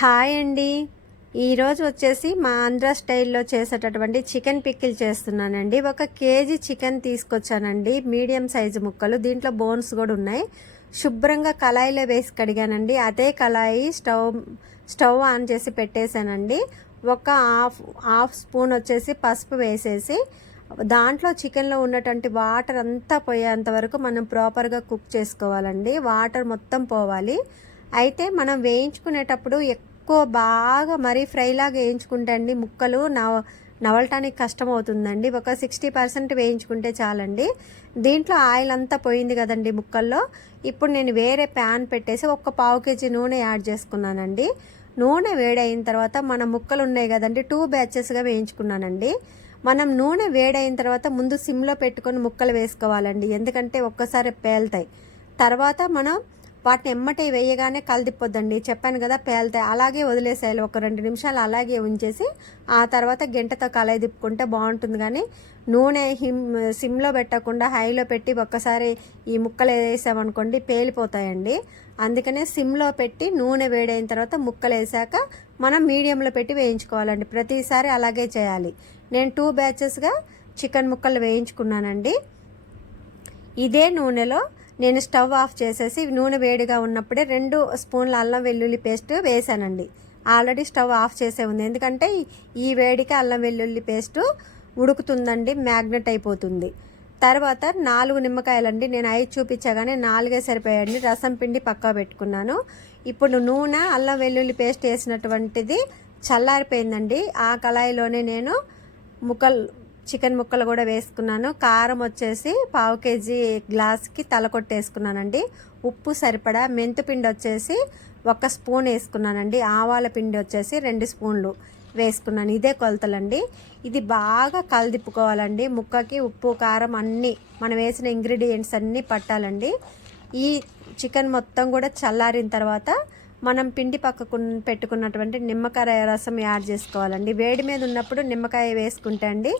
Hi అండి. ఈరోజు వచ్చేసి మా ఆంధ్ర స్టైల్లో చేసేటటువంటి చికెన్ పిక్కిల్ చేస్తున్నానండి. 1 కేజీ చికెన్ తీసుకొచ్చానండి, మీడియం సైజు ముక్కలు. దీంట్లో బోన్స్ కూడా ఉన్నాయి. శుభ్రంగా కళాయిలో వేసి కడిగానండి. అదే కళాయి స్టవ్ ఆన్ చేసి పెట్టేశానండి. ఒక హాఫ్ స్పూన్ వచ్చేసి పసుపు వేసేసి దాంట్లో చికెన్లో ఉన్నటువంటి వాటర్ అంతా పోయేంత వరకు మనం ప్రాపర్గా కుక్ చేసుకోవాలండి. వాటర్ మొత్తం పోవాలి. అయితే మనం వేయించుకునేటప్పుడు ఎక్కువ బాగా మరీ ఫ్రైలాగా వేయించుకుంటే అండి ముక్కలు నవలటానికి కష్టం అవుతుందండి. ఒక 60% వేయించుకుంటే చాలండి. దీంట్లో ఆయిల్ అంతా పోయింది కదండి ముక్కల్లో. ఇప్పుడు నేను వేరే ప్యాన్ పెట్టేసి ఒక పావు కేజీ నూనె యాడ్ చేసుకున్నానండి. నూనె వేడైన తర్వాత మన ముక్కలు ఉన్నాయి కదండి, 2 బ్యాచెస్గా వేయించుకున్నానండి. మనం నూనె వేడైన తర్వాత ముందు సిమ్లో పెట్టుకొని ముక్కలు వేసుకోవాలండి, ఎందుకంటే ఒక్కసారి పేలుతాయి. తర్వాత మనం వాటిని ఎమ్మటే వేయగానే కలదిప్పొద్దండి, చెప్పాను కదా పేలుతాయి. అలాగే వదిలేసేయాలి, ఒక 2 నిమిషాలు అలాగే ఉంచేసి ఆ తర్వాత గంటతో కలయి తిప్పుకుంటే బాగుంటుంది. కానీ నూనె సిమ్లో పెట్టకుండా హైలో పెట్టి ఒక్కసారి ఈ ముక్కలు వేసామనుకోండి పేలిపోతాయండి. అందుకనే సిమ్లో పెట్టి నూనె వేడైన తర్వాత ముక్కలు వేసాక మనం మీడియంలో పెట్టి వేయించుకోవాలండి. ప్రతిసారి అలాగే చేయాలి. నేను 2 బ్యాచెస్గా చికెన్ ముక్కలు వేయించుకున్నానండి. ఇదే నూనెలో నేను స్టవ్ ఆఫ్ చేసేసి నూనె వేడిగా ఉన్నప్పుడే 2 స్పూన్ల అల్లం వెల్లుల్లి పేస్ట్ వేసానండి. ఆల్రెడీ స్టవ్ ఆఫ్ చేసే ఉంది, ఎందుకంటే ఈ వేడికి అల్లం వెల్లుల్లి పేస్టు ఉడుకుతుందండి, మ్యాగ్నెట్ అయిపోతుంది. తర్వాత 4 నిమ్మకాయలండి, నేను 5 చూపించా కానీ 4 సరిపోయాయండి. రసం పిండి పక్కా పెట్టుకున్నాను. ఇప్పుడు నూనె అల్లం వెల్లుల్లి పేస్ట్ వేసినటువంటిది చల్లారిపోయిందండి. ఆ కళాయిలోనే నేను చికెన్ ముక్కలు కూడా వేసుకున్నాను. కారం వచ్చేసి పావు కేజీ గ్లాస్కి తల కొట్టేసుకున్నానండి. ఉప్పు సరిపడా, మెంతిపిండి వచ్చేసి 1 స్పూన్ వేసుకున్నానండి. ఆవాల పిండి వచ్చేసి 2 స్పూన్లు వేసుకున్నాను. ఇదే కొలతలండి. ఇది బాగా కలదిప్పుకోవాలండి. ముక్కకి ఉప్పు కారం అన్నీ మనం వేసిన ఇంగ్రీడియంట్స్ అన్నీ పట్టాలండి. ఈ చికెన్ మొత్తం కూడా చల్లారిన తర్వాత మనం పిండి పక్కకు పెట్టుకున్నటువంటి నిమ్మకాయ రసం యాడ్ చేసుకోవాలండి. వేడి మీద ఉన్నప్పుడు నిమ్మకాయ వేసుకుంటే అండి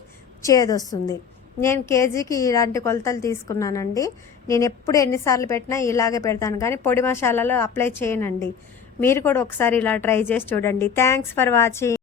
చేదొస్తుంది. నేను కేజీకి ఇలాంటి కొలతలు తీసుకున్నానండి. నేను ఎప్పుడు ఎన్నిసార్లు పెట్టినా ఇలాగే పెడతాను, కానీ పొడి మసాలాలు అప్లై చేయనండి. మీరు కూడా ఒకసారి ఇలా ట్రై చేసి చూడండి. Thanks for watching.